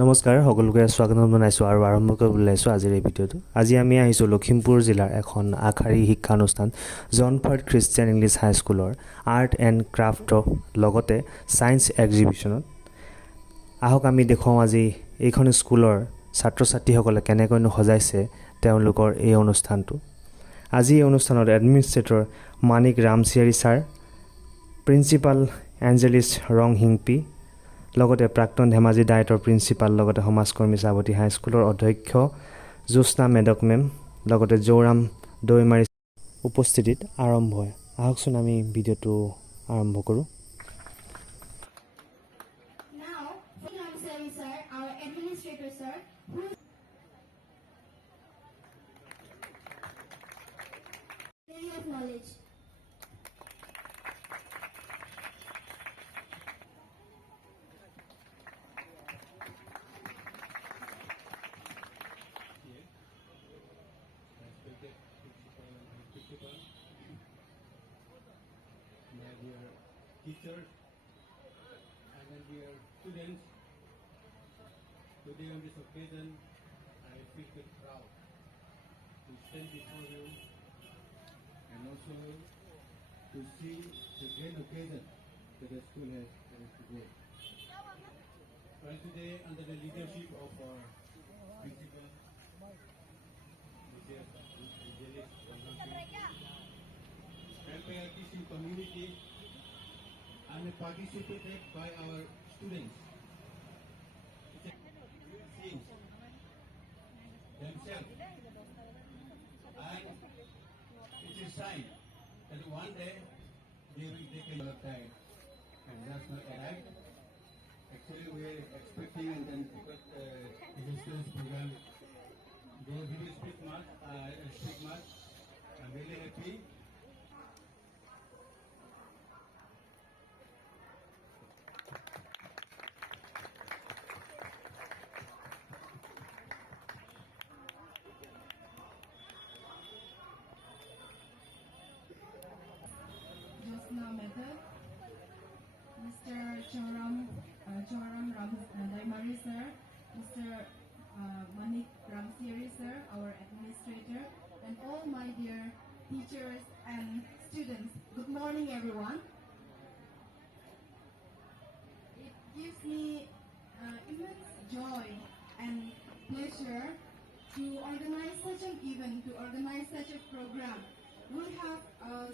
নমস্কাৰ সকলোকে স্বাগতম জনাইছোঁ আৰু আৰম্ভ কৰিবলৈ ওলাইছোঁ আজিৰ এই ভিডিঅ'টো। আজি আমি আহিছোঁ লখিমপুৰ জিলাৰ এখন আখাৰী শিক্ষানুষ্ঠান জনফাৰ্ড খ্ৰীষ্টিয়ান ইংলিছ হাইস্কুলৰ আৰ্ট এণ্ড ক্ৰাফ্টৰ লগতে ছায়েন্স এক্সিবিশ্যনত। আহক আমি দেখুৱাওঁ আজি এইখন স্কুলৰ ছাত্ৰ ছাত্ৰীসকলে কেনেকৈনো সজাইছে তেওঁলোকৰ এই অনুষ্ঠানটো। আজি এই অনুষ্ঠানত এডমিনিষ্ট্ৰেটৰ মানিক ৰামচিয়াৰী ছাৰ, প্ৰিন্সিপাল এঞ্জেলিছ ৰংহিংপি, লগতে প্ৰাক্তন ধেমাজি ডায়েটৰ প্ৰিন্সিপাল, লগতে সমাজকৰ্মী চাবতী হাইস্কুলৰ অধ্যক্ষ জ্যোৎস্না মেডক মেম, লগতে জৌৰাম দৈমাৰী উপস্থিতিত আৰম্ভ হয়। আহকচোন আমি ভিডিঅ'টো আৰম্ভ কৰোঁ। Teachers and then dear students, today on this occasion I feel proud to stand before you and also to see the great occasion that the school has today. Well, today under the leadership of our principal, Mrs. Angelis Ranghampi, and by our teaching community, and participated by our students themselves, and it is a sign that one day they will take a lot of time, and that's not right. Actually we are expecting, and then because the students program, though he will speak much, I'm really happy. Method, Mr. Jauram Daimari sir, Mr. Manik Ramsiari sir, our administrator, and all my dear teachers and students. Good morning, everyone. It gives me immense joy and pleasure to organize such an event, to organize such a program. We have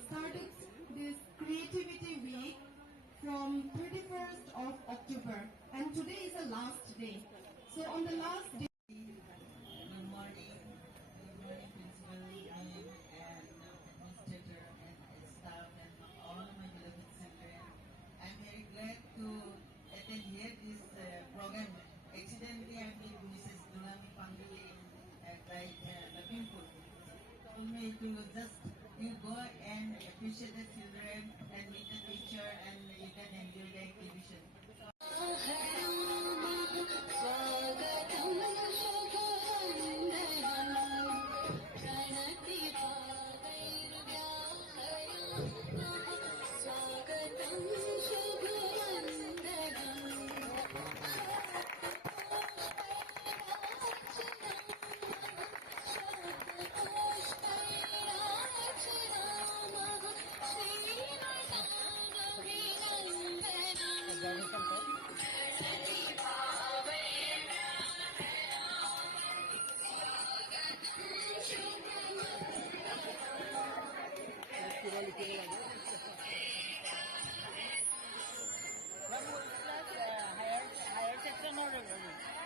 started this Creativity Week from 31st of October, and today is the last day. So on the last day, Good morning, principal and administrator and staff and all my beloved children. I'm very glad to attend here this program. Accidentally, I met Mrs. Dunami Pangli at Lakhimpur. Told me to just you go and appreciate the children and meet the teacher, and you can enjoy the exhibition.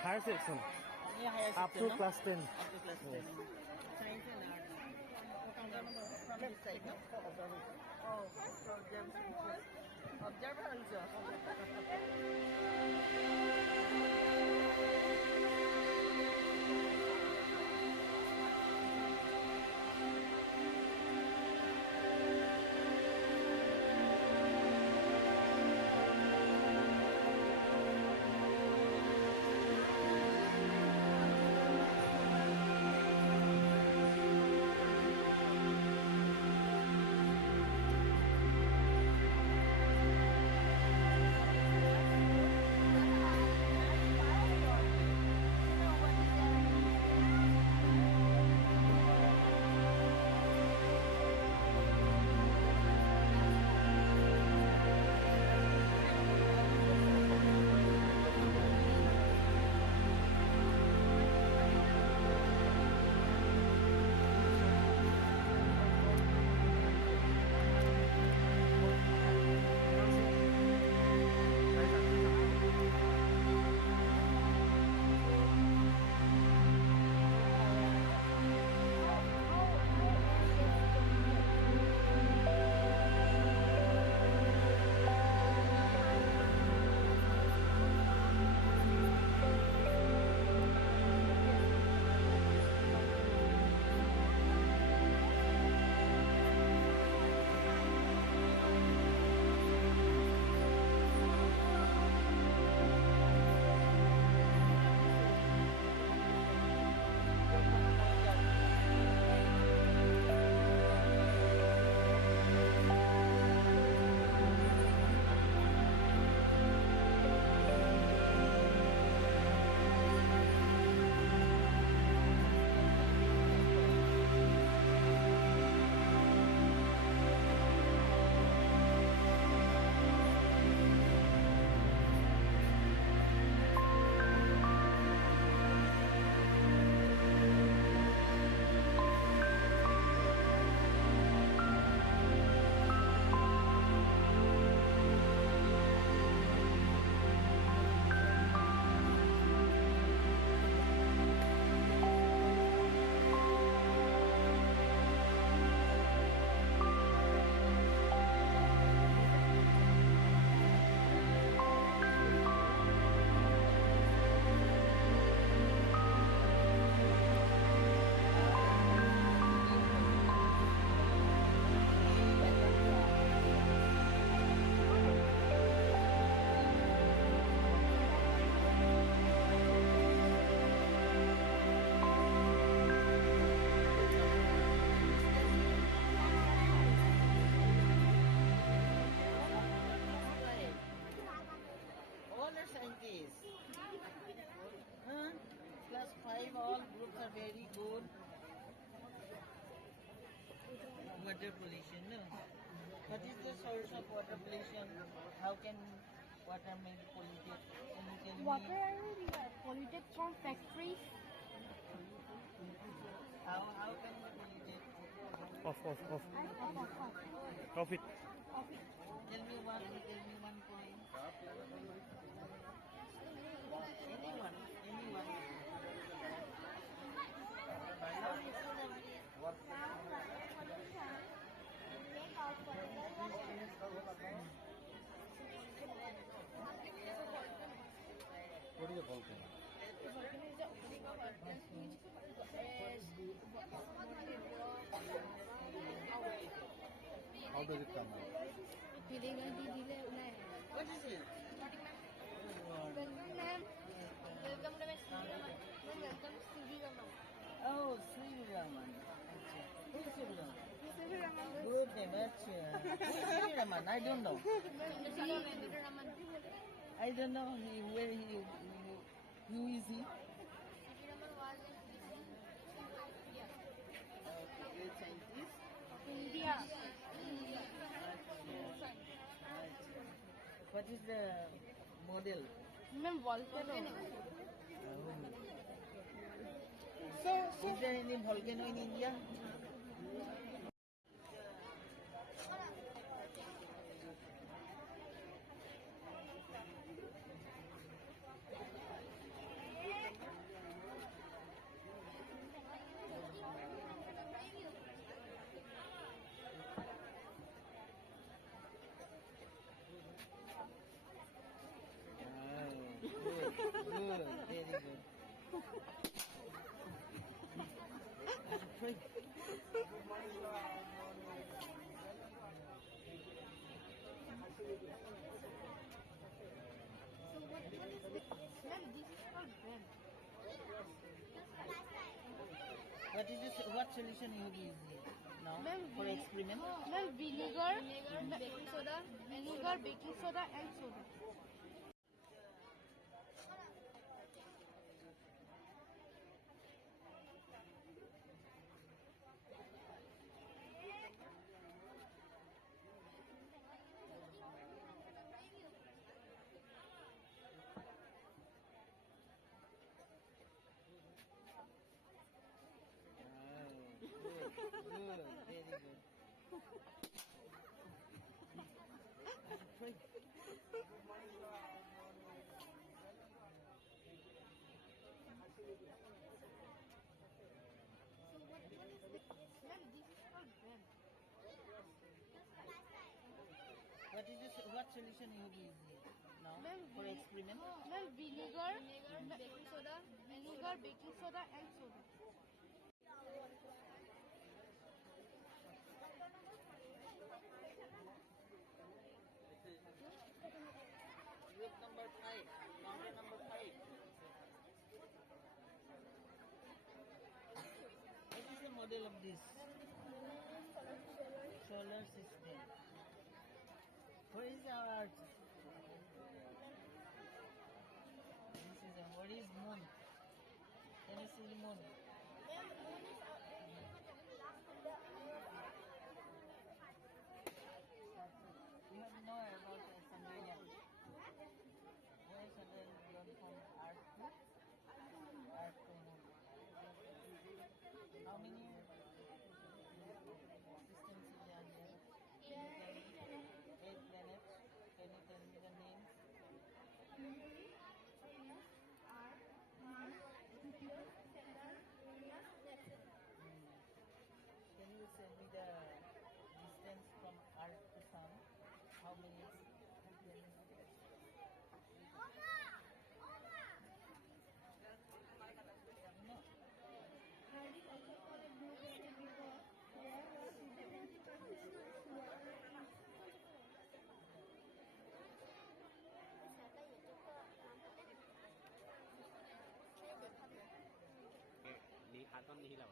Higher section, up to class 10. Science and art. From this side, no? Oh, observer also. very good water pollution. No? What is the source of water pollution? How can water be polluted? Can you tell Water me are polluted from factories. how can we pollute it? Off. Off it. Tell me one point. Anyone. What is a volcano? How does it come out? What is it? Oh, Sri Raman. Who is Sri Raman? Good name, Who is Sri Raman? I don't know. I don't know who is he? Great scientist. India. What is the model? Ma'am, volcano. Is there any volcano in India? Good, very good. Pray. What solution you use now for experiment? Ma'am, vinegar, baking soda, and soda. Good, very good. Pray. What solution you use now for experiment? Ma'am, vinegar, baking soda, and soda. Group number 5. Number 5. What is the model of this? Solar system. Where is our Earth? What is moon? Can you see the moon? You have no idea about Chandrayaan. Where is Chandrayaan from Earth to moon? How many systems is there? 8 planets. Can you tell me the names? Can you tell me the distance from Earth to Sun? How many? No.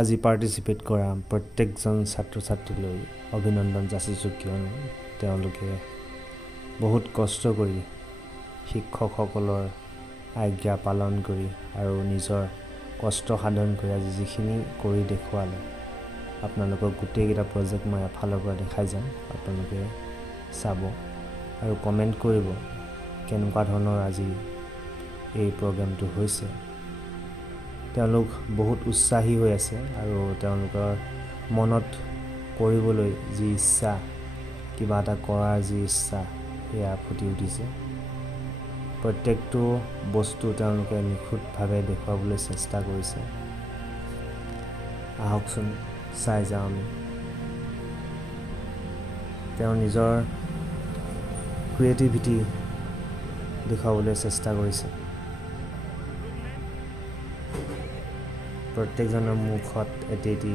আজি পাৰ্টিচিপেট কৰা প্ৰত্যেকজন ছাত্ৰ ছাত্ৰীলৈ অভিনন্দন যাচিছোঁ, কিয়নো তেওঁলোকে বহুত কষ্ট কৰি শিক্ষকসকলৰ আজ্ঞা পালন কৰি আৰু নিজৰ কষ্ট সাধন কৰি আজি যিখিনি কৰি দেখুৱালে। আপোনালোকক গোটেইকেইটা প্ৰজেক্ট মই এফালৰ পৰা দেখাই যাম, আপোনালোকে চাব আৰু কমেণ্ট কৰিব কেনেকুৱা ধৰণৰ আজি এই প্ৰগ্ৰেমটো হৈছে। তেওঁলোক বহুত উৎসাহী হৈ আছে আৰু তেওঁলোকৰ মনত কৰিবলৈ যি ইচ্ছা, কিবা এটা কৰাৰ যি ইচ্ছা, সেয়া ফুটি উঠিছে। প্ৰত্যেকটো বস্তু তেওঁলোকে নিখুঁতভাৱে দেখুৱাবলৈ চেষ্টা কৰিছে। আহকচোন চাই যাওঁ আমি। তেওঁ নিজৰ ক্ৰিয়েটিভিটি দেখুৱাবলৈ চেষ্টা কৰিছে। প্ৰত্যেকজনৰ মুখত এটি এটি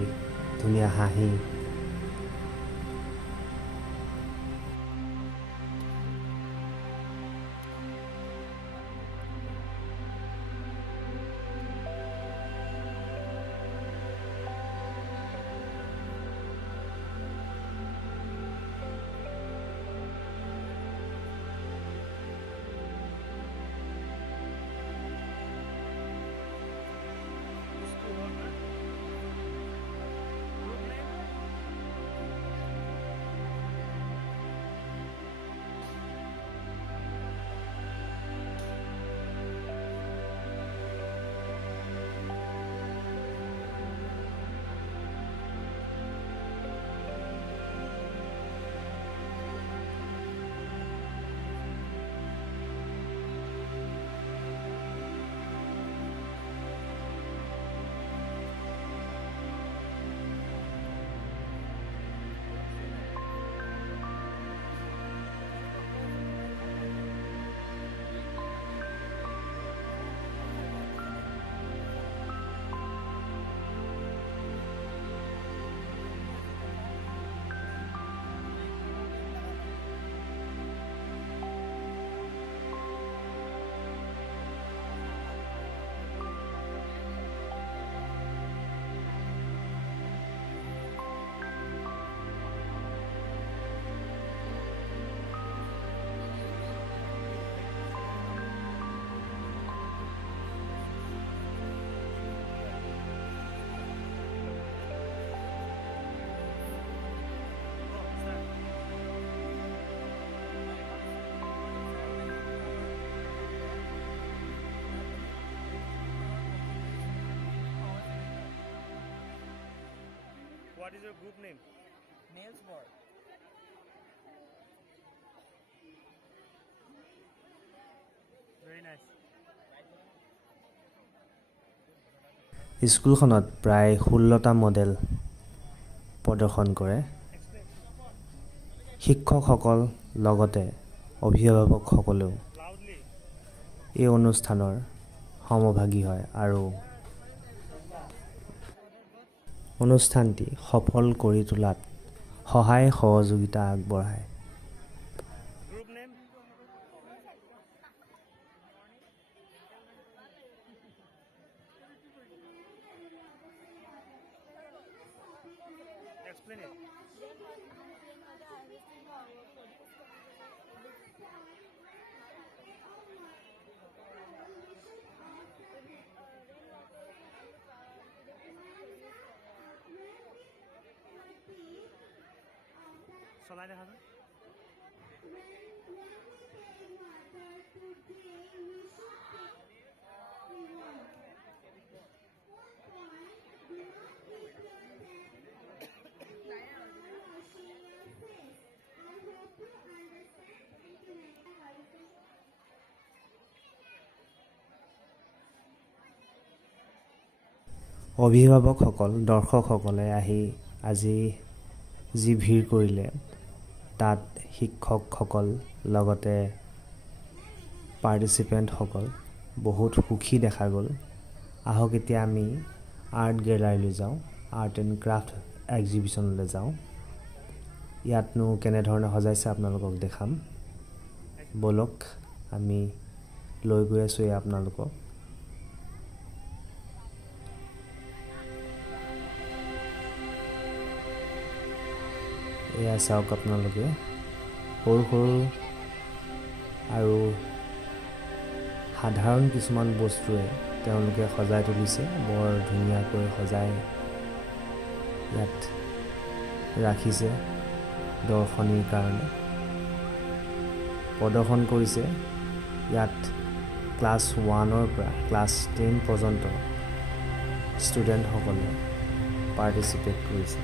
ধুনীয়া হাঁহি। What is your group name? Nails Board. Very nice. স্কুলখনত প্ৰায় 16টা মডেল প্ৰদৰ্শন কৰে। শিক্ষকসকল লগতে অভিভাৱকসকলেও Loudly. এই অনুষ্ঠানৰ সমভাগী হয় আৰু অনুষ্ঠানটি সফল কৰি তোলাত সহায় সহযোগিতা আগবঢ়ায়। Group name? Explain it. চলাই দেখাচোন। অভিভাৱকসকল, দৰ্শকসকলে আহি আজি যি ভিৰ কৰিলে, তাত শিক্ষকসকল লগতে পাৰ্টিচিপেণ্টসকল বহুত সুখী দেখা গ'ল। আহক এতিয়া আমি আৰ্ট গেলাৰীলৈ যাওঁ, আৰ্ট এণ্ড ক্ৰাফ্ট এক্সিবিশ্যনলৈ যাওঁ। ইয়াতনো কেনেধৰণে সজাইছে আপোনালোকক দেখাম। ব'লক আমি লৈ গৈ আছোঁ এই আপোনালোকক। এয়া চাওক আপোনালোকে সৰু সৰু আৰু সাধাৰণ কিছুমান বস্তুৱে তেওঁলোকে সজাই তুলিছে, বৰ ধুনীয়াকৈ সজাই ইয়াত ৰাখিছে দৰ্শনীৰ কাৰণে। প্ৰদৰ্শন কৰিছে ইয়াত ক্লাছ 1ৰ পৰা ক্লাছ 10 পৰ্যন্ত ষ্টুডেণ্টসকলে পাৰ্টিচিপেট কৰিছে।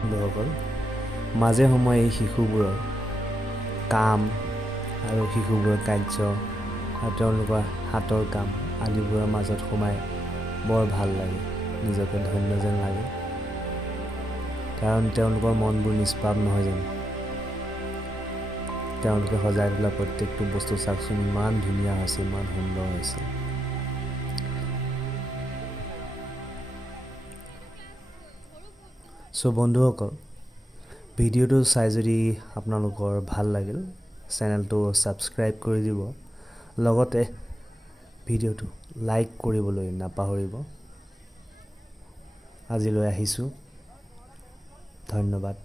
বন্ধুসকল, মাজে সময়ে এই শিশুবোৰৰ কাম আৰু শিশুবোৰৰ কাৰ্য আৰু তেওঁলোকৰ হাতৰ কাম আদিবোৰৰ মাজত সোমাই বৰ ভাল লাগে, নিজকে ধন্য যেন লাগে। কাৰণ তেওঁলোকৰ মনবোৰ নিষ্পাপ নহয় জানো। তেওঁলোকে সজাই তোলা প্ৰত্যেকটো বস্তু চাওকচোন, ইমান ধুনীয়া হৈছে, ইমান সুন্দৰ হৈছে। চ' বন্ধুসকল, ভিডিঅ'টো চাই যদি আপোনালোকৰ ভাল লাগিল, চেনেলটো ছাবস্ক্ৰাইব কৰি দিব, লগতে ভিডিঅ'টো লাইক কৰিবলৈ নাপাহৰিব। আজিলৈ আহিছোঁ, ধন্যবাদ।